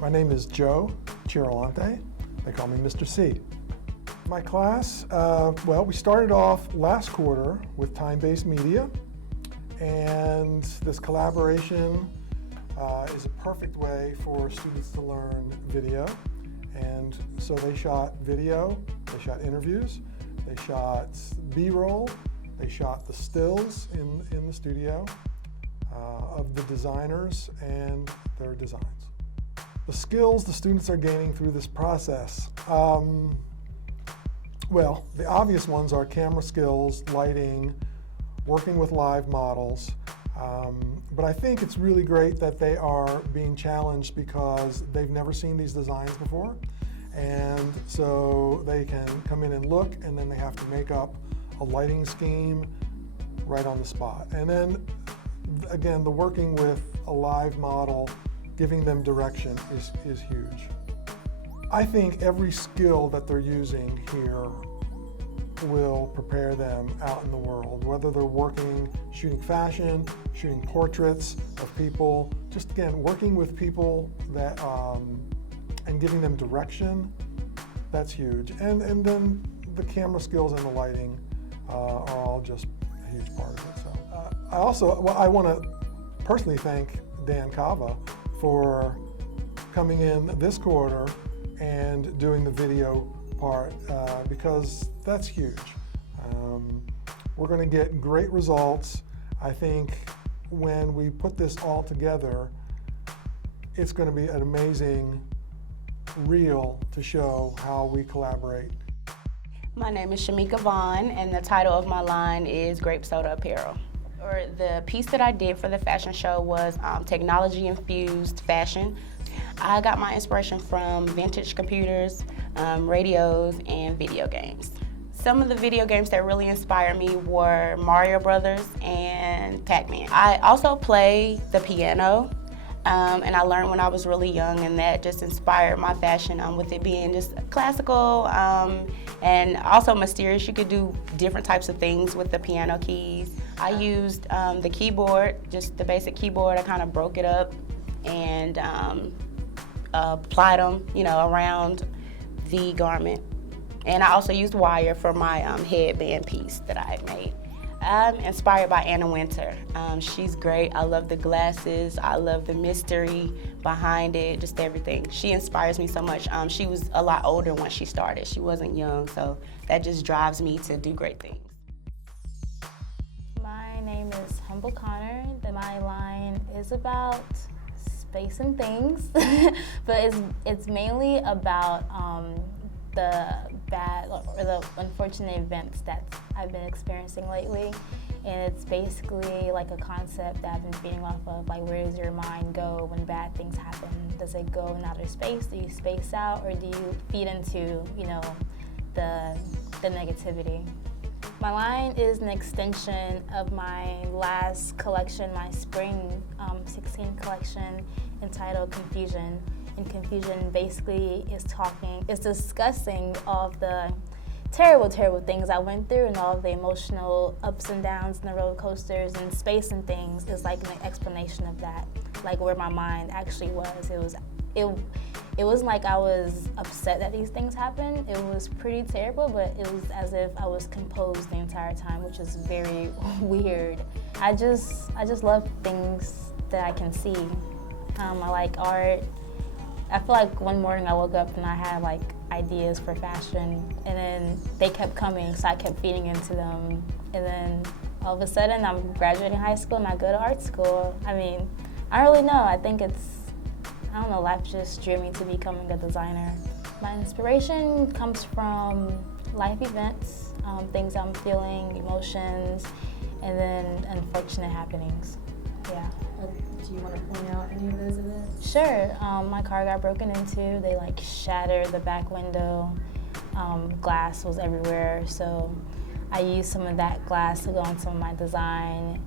My name is Joe Chirolante. They call me Mr. C. My class, well, we started off last quarter with time-based media, and this collaboration is a perfect way for students to learn video. And so they shot video, they shot interviews, they shot B-roll, they shot the stills in the studio of the designers and their designs. The skills the students are gaining through this process. Well, the obvious ones are camera skills, lighting, working with live models. But I think it's really great that they are being challenged because they've never seen these designs before. And so they can come in and look, and then they have to make up a lighting scheme right on the spot. And then, again, the working with a live model, giving them direction is huge. I think every skill that they're using here will prepare them out in the world, whether they're working, shooting fashion, shooting portraits of people, just again, working with people that, and giving them direction, that's huge. And then the camera skills and the lighting are all just a huge part of it. So I want to personally thank Dan Cava for coming in this quarter and doing the video part because that's huge. We're going to get great results. I think when we put this all together, it's going to be an amazing reel to show how we collaborate. My name is Shamika Vaughn, and the title of my line is Grape Soda Apparel. Or the piece that I did for the fashion show was technology-infused fashion. I got my inspiration from vintage computers, radios, and video games. Some of the video games that really inspired me were Mario Brothers and Pac-Man. I also play the piano, and I learned when I was really young, and that just inspired my fashion with it being just classical and also mysterious. You could do different types of things with the piano keys. I used the keyboard, just the basic keyboard. I kind of broke it up and applied them, around the garment. And I also used wire for my headband piece that I had made. I'm inspired by Anna Wintour. She's great. I love the glasses. I love the mystery behind it, just everything. She inspires me so much. She was a lot older when she started. She wasn't young, so that just drives me to do great things. My name is Humble Connor. My line is about space and things, but it's mainly about the bad or the unfortunate events that I've been experiencing lately. And it's basically like a concept that I've been feeding off of, like, where does your mind go when bad things happen? Does it go in outer space? Do you space out, or do you feed into, the negativity? My line is an extension of my last collection, my spring 16 collection, entitled Confusion. And Confusion basically is discussing all of the terrible, terrible things I went through and all of the emotional ups and downs and the roller coasters, and Space and Things is like an explanation of that, like where my mind actually was. It wasn't like I was upset that these things happened. It was pretty terrible, but it was as if I was composed the entire time, which is very weird. I just love things that I can see. I like art. I feel like one morning I woke up and I had like ideas for fashion, and then they kept coming, so I kept feeding into them. And then all of a sudden I'm graduating high school and I go to art school. I mean, I don't really know. I think life just drew me to becoming a designer. My inspiration comes from life events, things I'm feeling, emotions, and then unfortunate happenings. Yeah. Do you want to point out any of those events? Sure. My car got broken into. They shattered the back window. Glass was everywhere. So I used some of that glass to go on some of my design.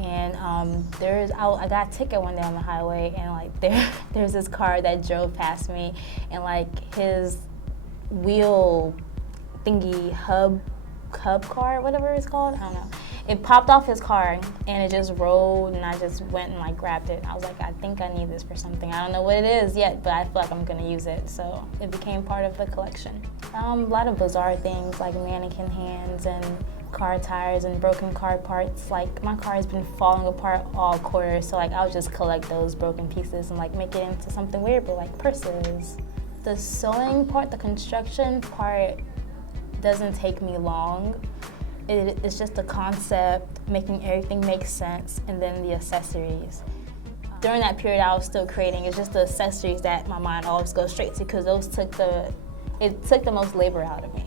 And I got a ticket one day on the highway, and there's this car that drove past me, and his wheel thingy hub car, whatever it's called, I don't know. it popped off his car and it just rolled, and I just went and like grabbed it. I was like, I think I need this for something. I don't know what it is yet, but I feel like I'm gonna use it. So it became part of the collection. A lot of bizarre things like mannequin hands and car tires and broken car parts. Like my car has been falling apart all quarter, so like I'll just collect those broken pieces and like make it into something weird, but like purses. The sewing part, the construction part doesn't take me long. It's just the concept, making everything make sense, and then the accessories. During that period I was still creating, it's just the accessories that my mind always goes straight to, because those took the most labor out of me.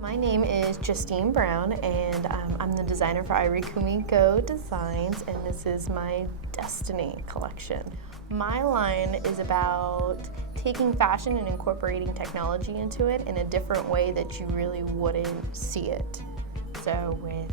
My name is Justine Brown, and I'm the designer for Irie Kumiko Designs, and this is my Destiny collection. My line is about taking fashion and incorporating technology into it in a different way that you really wouldn't see it. So with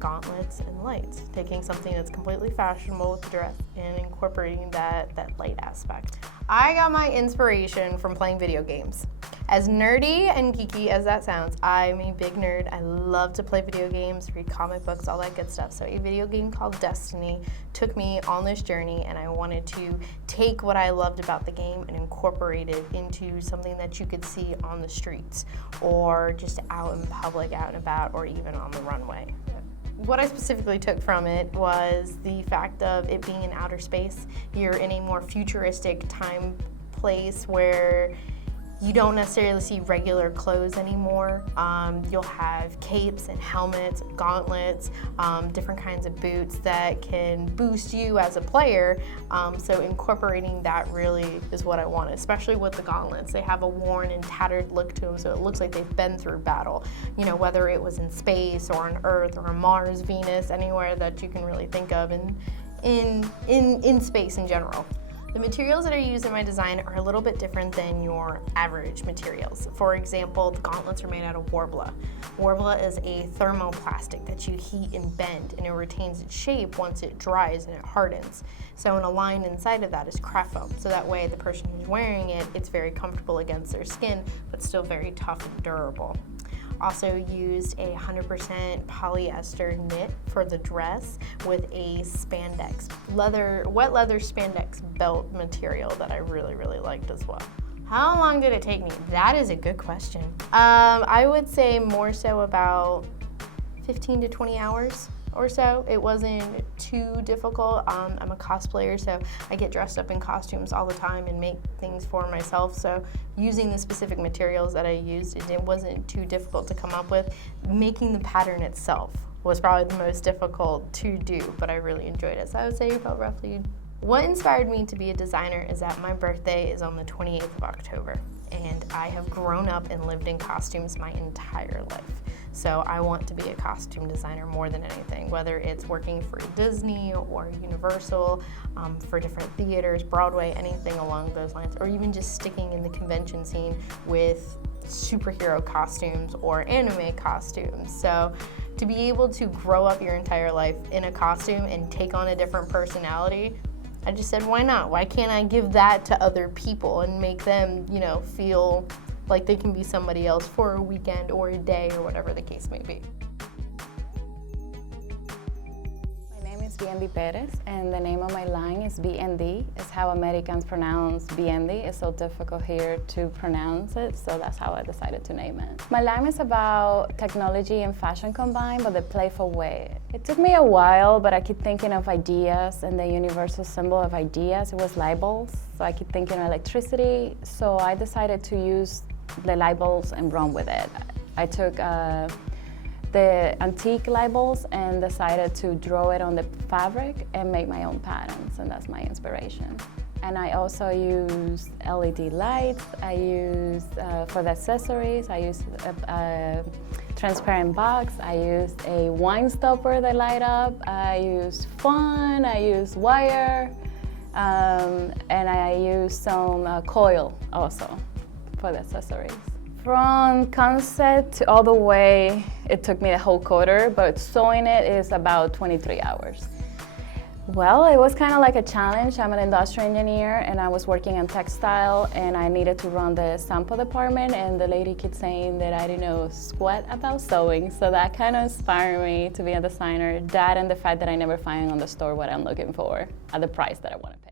gauntlets and lights, taking something that's completely fashionable with the dress and incorporating that light aspect. I got my inspiration from playing video games. As nerdy and geeky as that sounds, I'm a big nerd. I love to play video games, read comic books, all that good stuff. So a video game called Destiny took me on this journey, and I wanted to take what I loved about the game and incorporate it into something that you could see on the streets or just out in public, out and about, or even on the runway. What I specifically took from it was the fact of it being in outer space. You're in a more futuristic time place where you don't necessarily see regular clothes anymore. You'll have capes and helmets, gauntlets, different kinds of boots that can boost you as a player. So incorporating that really is what I wanted, especially with the gauntlets. They have a worn and tattered look to them, so it looks like they've been through battle. You know, whether it was in space or on Earth or on Mars, Venus, anywhere that you can really think of in space in general. The materials that are used in my design are a little bit different than your average materials. For example, the gauntlets are made out of Worbla. Worbla is a thermoplastic that you heat and bend, and it retains its shape once it dries and it hardens. So in a line inside of that is craft foam, so that way the person who's wearing it, it's very comfortable against their skin, but still very tough and durable. Also used a 100% polyester knit for the dress with a spandex, wet leather spandex belt material that I really, really liked as well. How long did it take me? That is a good question. I would say more so about 15 to 20 hours or so. It wasn't too difficult. I'm a cosplayer, so I get dressed up in costumes all the time and make things for myself. So using the specific materials that I used, it wasn't too difficult to come up with. Making the pattern itself was probably the most difficult to do, but I really enjoyed it. So I would say about roughly. What inspired me to be a designer is that my birthday is on the 28th of October, and I have grown up and lived in costumes my entire life. So I want to be a costume designer more than anything, whether it's working for Disney or Universal, for different theaters, Broadway, anything along those lines, or even just sticking in the convention scene with superhero costumes or anime costumes. So to be able to grow up your entire life in a costume and take on a different personality, I just said, why not? Why can't I give that to other people and make them, feel like they can be somebody else for a weekend or a day or whatever the case may be. My name is BND Perez, and the name of my line is BND. It's how Americans pronounce BND. It's so difficult here to pronounce it, so that's how I decided to name it. My line is about technology and fashion combined, but the playful way. It took me a while, but I keep thinking of ideas, and the universal symbol of ideas, it was light bulbs. So I keep thinking of electricity, so I decided to use the light bulbs and run with it. I took the antique light bulbs and decided to draw it on the fabric and make my own patterns, and that's my inspiration. And I also use LED lights. I use, for the accessories, I use a transparent box. I use a wine stopper that light up. I use fun, I use wire, and I use some coil also for the accessories. From concept to all the way, it took me a whole quarter, but sewing it is about 23 hours. Well, it was kind of like a challenge. I'm an industrial engineer and I was working in textile and I needed to run the sample department, and the lady kept saying that I didn't know squat about sewing. So that kind of inspired me to be a designer. That and the fact that I never find on the store what I'm looking for at the price that I want to pay.